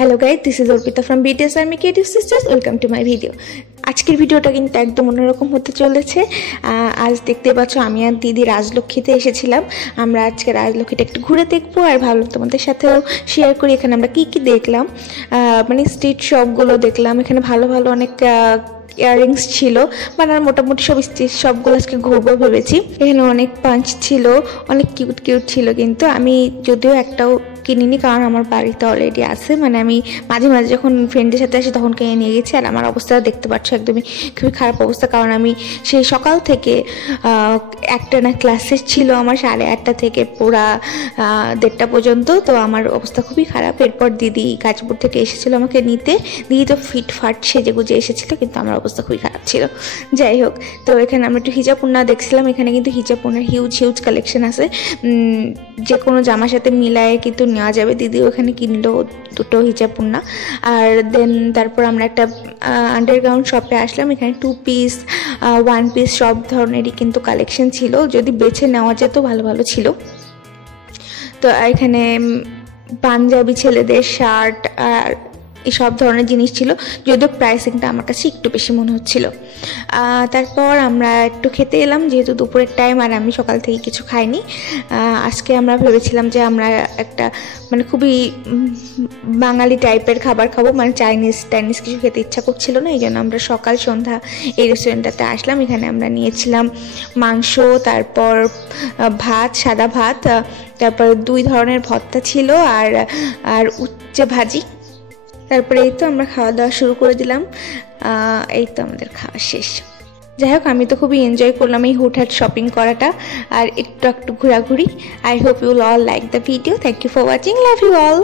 Hello guys, this is Arpita from BTS army creative sisters. Welcome to my video. আজকের ভিডিওটা কিন্তু একদম অন্যরকম হতে চলেছে। আজ দেখতে পাচ্ছ আমি আর দিদি রাজলক্ষ্মীতে এসেছিলাম। আমরা আজকে রাজলক্ষ্মীটা একটু ঘুরে দেখবো আর ভাবলাম তোমাদের সাথেও শেয়ার করি এখানে আমরা কী কী দেখলাম। মানে স্ট্রিট শপগুলো দেখলাম, এখানে ভালো ভালো অনেক ইয়াররিংস ছিল, মানে মোটামুটি সব স্ট্রিট শপগুলো আজকে ঘুরবো ভেবেছি। এখানে অনেক পাঞ্চ ছিল, অনেক কিউট কিউট ছিল, কিন্তু আমি যদিও একটাও কিনিনি কারণ আমার বাড়িতে অলরেডি আছে। মানে আমি মাঝে মাঝে যখন ফ্রেন্ডের সাথে আসি তখন কিনে নিয়ে গেছি। আর আমার অবস্থা দেখতে পাচ্ছ একদমই খুবই খারাপ অবস্থা, কারণ আমি সেই সকাল থেকে একটা না ক্লাসেস ছিল আমার 8:30 থেকে পুরা 1:30 পর্যন্ত। তো আমার অবস্থা খুবই খারাপ। এরপর দিদি গাজীপুর থেকে এসেছিলো আমাকে নিতে। দিদি তো ফিটফাট সেজে গুজে এসেছিলো, কিন্তু আমার অবস্থা খুবই খারাপ ছিল। যাই হোক, তো এখানে আমরা একটু হিজাব ওড়না দেখছিলাম। এখানে কিন্তু হিজাব ওড়নার হিউজ হিউজ কালেকশন আছে, যে কোনো জামার সাথে মিলায়ে কিন্তু নেওয়া যাবে। দিদিও এখানে কিনলো দুটো হিজাব ওড়না। আর দেন তারপর আমরা একটা আন্ডারগ্রাউন্ড শপে আসলাম। এখানে 2 পিস 1 পিস সব ধরনেরই কিন্তু কালেকশন ছিল, যদি বেছে নেওয়া যেত ভালো ভালো ছিল। তো এখানে পাঞ্জাবি ছেলেদের শার্ট আর এই সব ধরনের জিনিস ছিল, যদিও প্রাইসিংটা আমার কাছে একটু বেশি মনে হচ্ছিল। তারপর আমরা একটু খেতে এলাম, যেহেতু দুপুরের টাইম আর আমি সকাল থেকে কিছু খাইনি। আজকে আমরা ভেবেছিলাম যে আমরা একটা মানে খুবই বাঙালি টাইপের খাবার খাবো, মানে চাইনিজ কিছু খেতে ইচ্ছা করছিল না, এই জন্য আমরা সকাল সন্ধ্যা এই রেস্টুরেন্টটাতে আসলাম। এখানে আমরা নিয়েছিলাম মাংস, তারপর ভাত, সাদা ভাত, তারপর 2 ধরনের ভর্তা ছিল আর উচ্ছে ভাজি। তারপরে এই তো আমরা খাওয়া দাওয়া শুরু করে দিলাম। এই তো আমাদের খাওয়া শেষ। যাই হোক, আমি তো খুবই এনজয় করলাম এই হুটহাট শপিং করাটা আর একটু ঘোরাঘুরি। I hope you all like the video. Thank you for watching. Love you all.